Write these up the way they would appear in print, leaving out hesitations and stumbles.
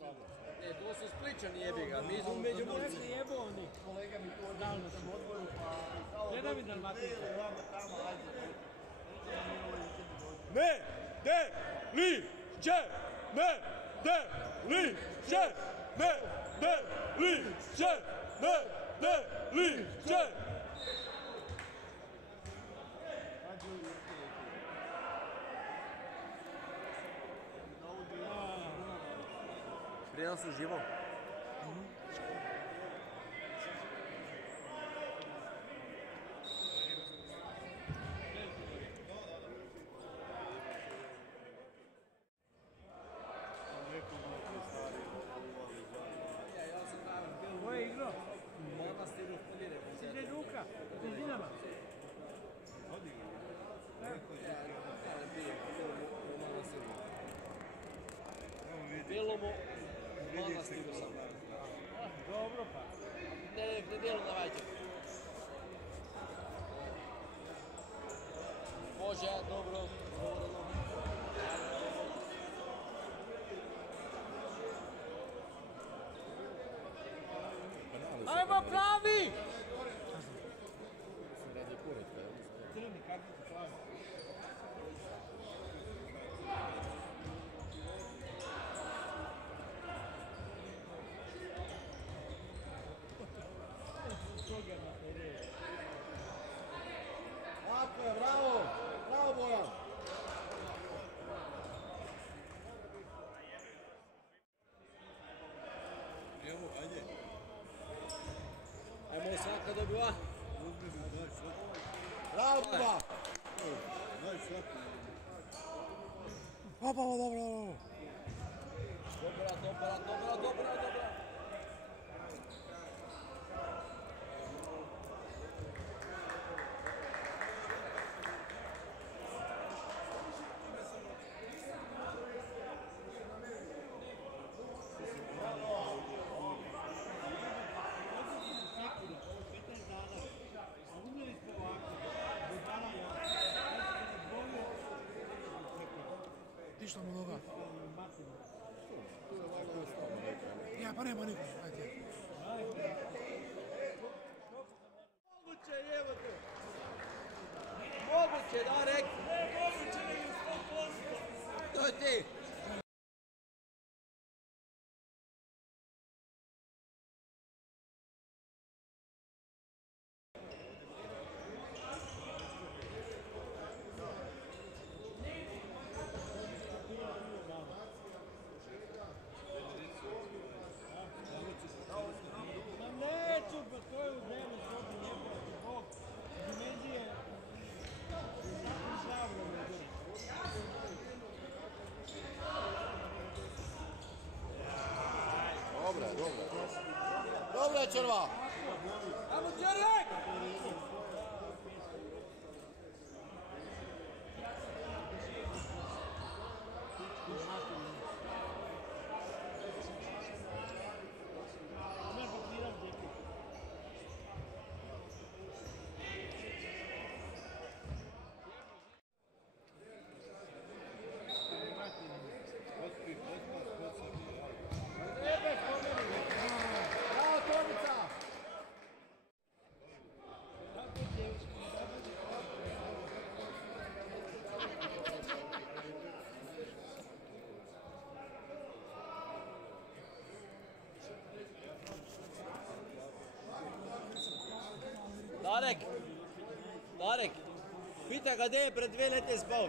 Ne, to su Spličani jebiga, mi smo među Murci. Jebo oni. Kolega mi to dal na tom odboru, pa... Gledaj mi Dalmatinca. Ne, de, li, će, ne, de, li, će, ne, de, li, će, ne, de, li, će. Prijenos uživo. Ko je igrao? Siđe Luka, iz Dinama. Belomu, u Manastiru sam. Dobro pa. Ne delu davajte. Može, dobro, govoreno. Ajmo pravi! Crveni kartica, plavi. Tako je, bravo! Bravo, Bojan! Evo, ajde. Ajmo svaka dobiva. Bravo, Buba! Daj svaku. Opa, dobro. Dobra. Išla mu noga. Ja, pa nema nikog, ajde. Moguće, jebote. Moguće, da rekli. Moguće je 100%. To je ti. Neću, pa to je u 9 sobi, jebati Bog. Dimenzije. Zavno me. Dobra je Červa! Ajmo, Červek! Bravo, Tomica! Darek, pita ga gdje je pred 2 lete spal.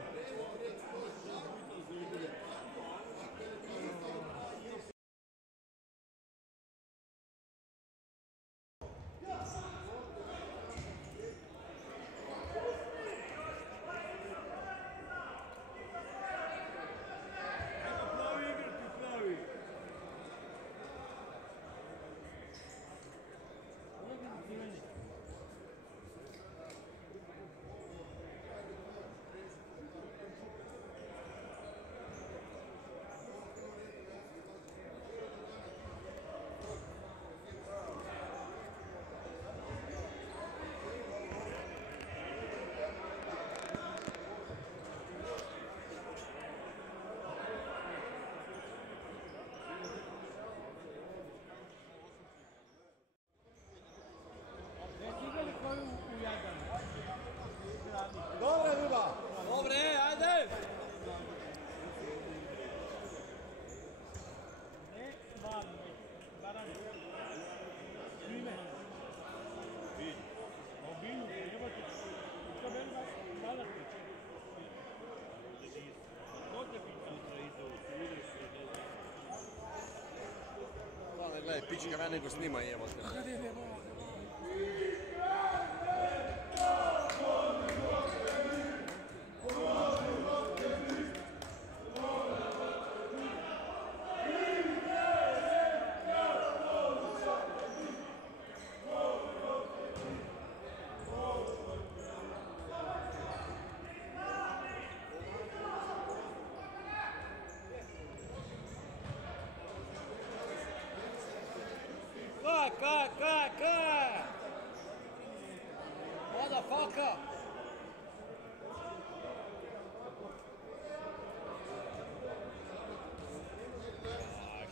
pička ja nego snima jebote. Kad je nebo? Motherfucker!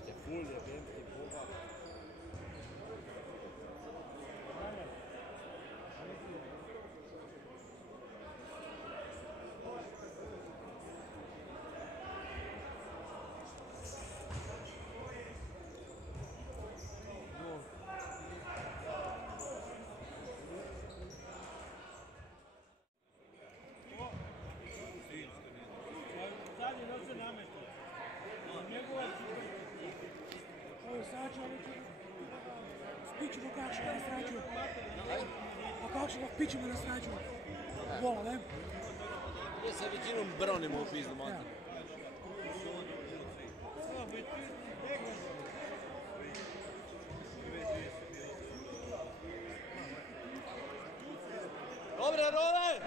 Ще фул je vem ti boba. Sad je noće namješta. Njegova Ovo je sračio, ali ću... Spićemo kako što ga sračio. A kako što ga pićemo da sračio? Vola, ne? Ja se većinom bronimo u pizdu, Ja. mati. Dobre, Role!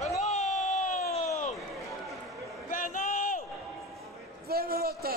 Penal! Penal! 2 minute!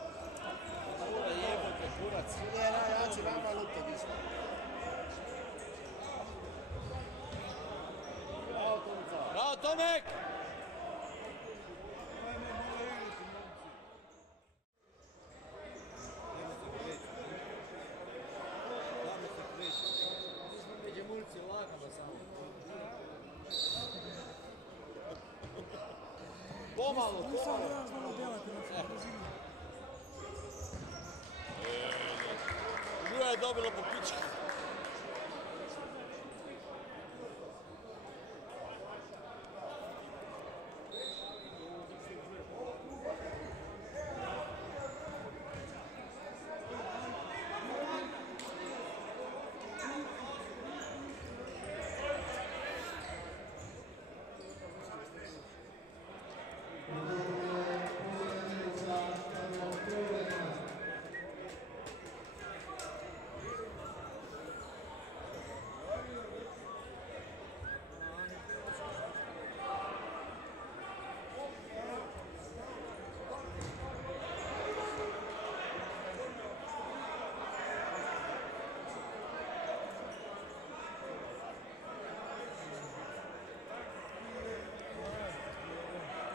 Role, jebote, kurac. Je, najjači vama lupte disko. Bravo, Tomica. Bravo, Tomek! Među mulci lagano samo. Pomalo, Nisam pomalo. da ja znamo djelati na brzini. Žuja je dobila po pičku.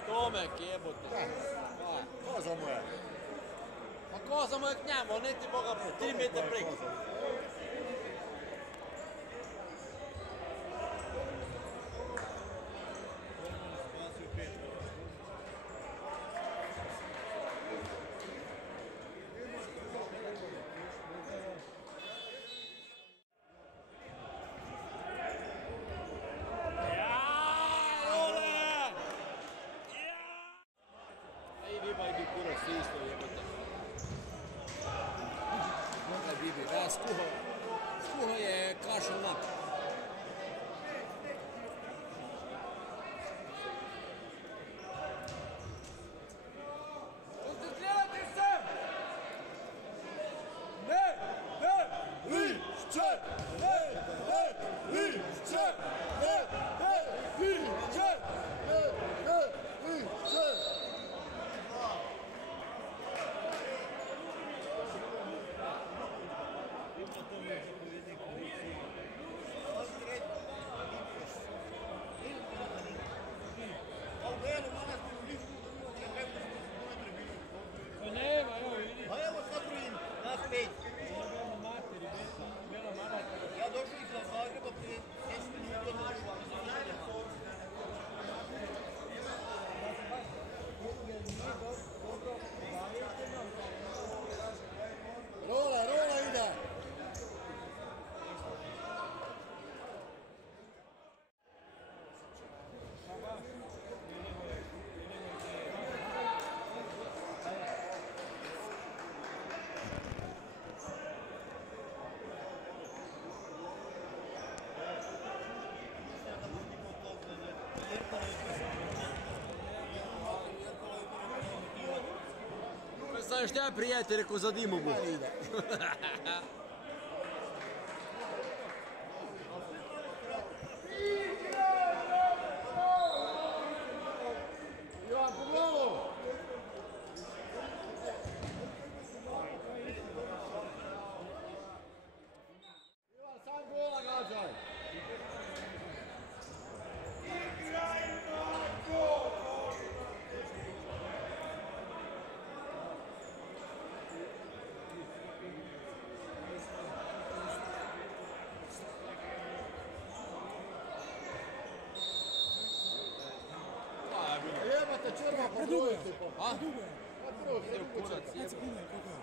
Tomek, jebote. Koza mu je. Pa koza mu je k njemu, ne ti boga 3 metra prek. Ej, vi pa i bi kurac isto jebote. Bibi, rasku. Šta šta prijatelj, rekao za dimom. Ivan, pogledalo! Ivan, sam gola gađaj! Jebate, červa, pa Predugo je. brojite, pa. Predugo je. Pa brojite, kurac. 5 sekundi, koliko je?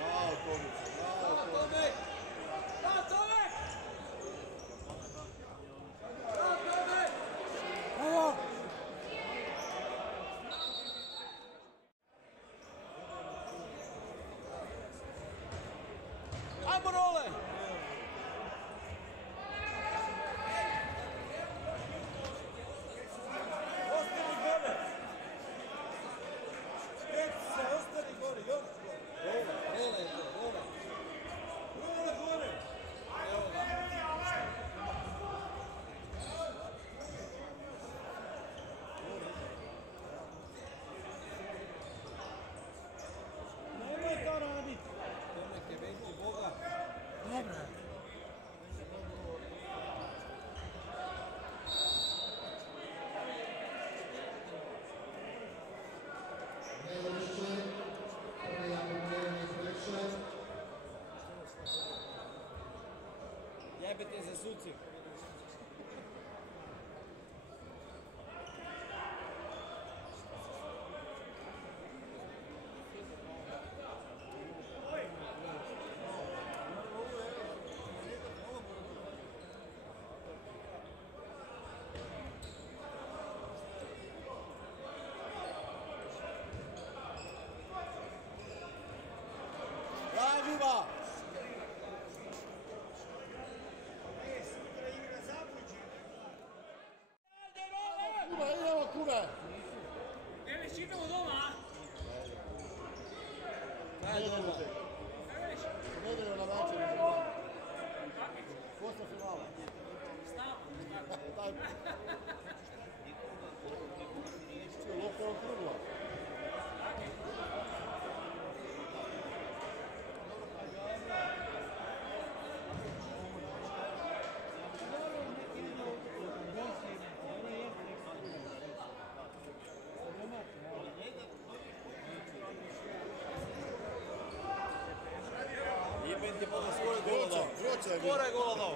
Bravo, Tomić, bravo, Tomić. Bravo! Ajmo role! Ostani gore! Speti se, ostani gore, još gore! Role je to, role. Gore, gore! Nemoj to radit! Tomek je veći boga. Dobro je. Jebite se suci. Braviva! Kuda, idemo kuda! Evo, idemo doma, a? Nedelju na večer. Posle finala. Daj. Lopta je okrugla. Jebem ti boga, skoro je gola dao. Vroća je Skoro je gola dao.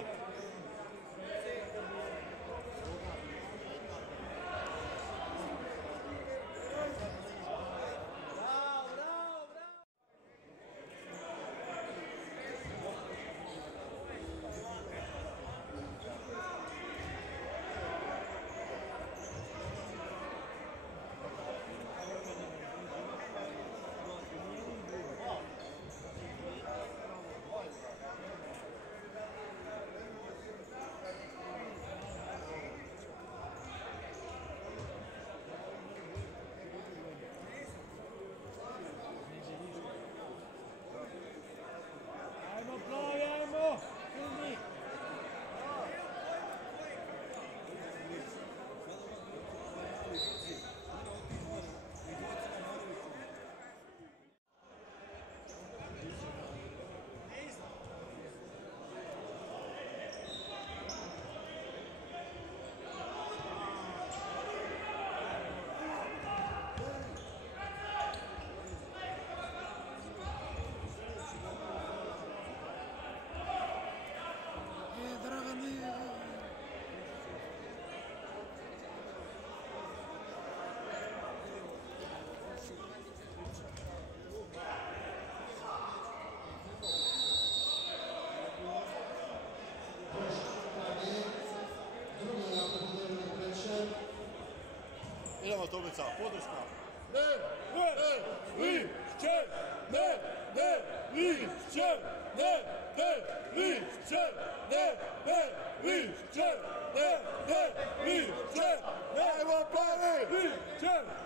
ulica, podrška. Ne, lišće, ne, lišće, ne, lišće, ne, lišće, ne, lišće, ajmo plavi, lišće.